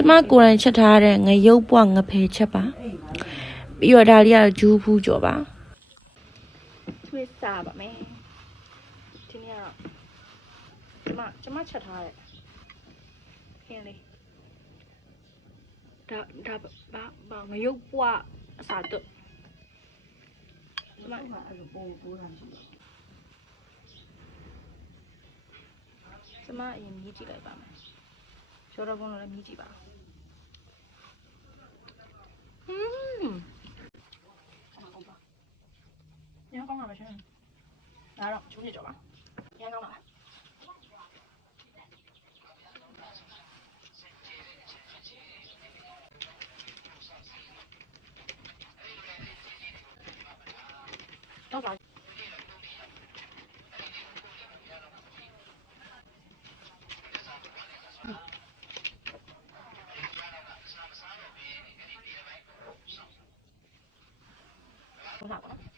ကျမကိုယ်တိုင်ချက်ထားတဲ့ငရုတ်ပွားငဖယ်ချက်ပါပြီးတော့ဒါလေးကဂျူးဖူးကြော်ပါထွေးစားပါမယ်ဒီနေ့ကတော့ကျမချက်ထားတဲ့ခင်းလေးဒါဘာငရုတ်ပွားအစားတော့ကျမအဲ့လိုပိုးတာရှိတယ်ကျမအရင်မြည်ကြည့်လိုက်ပါမယ်ကျော်တော့ဘုံလည်းမြည်ကြည့်ပါညကောင်းတာပဲရှင်ဒါတော့ချိုးပြကြောပါညကောင်းတာတော့ပါဟုတ်ပါဘူး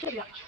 对呀。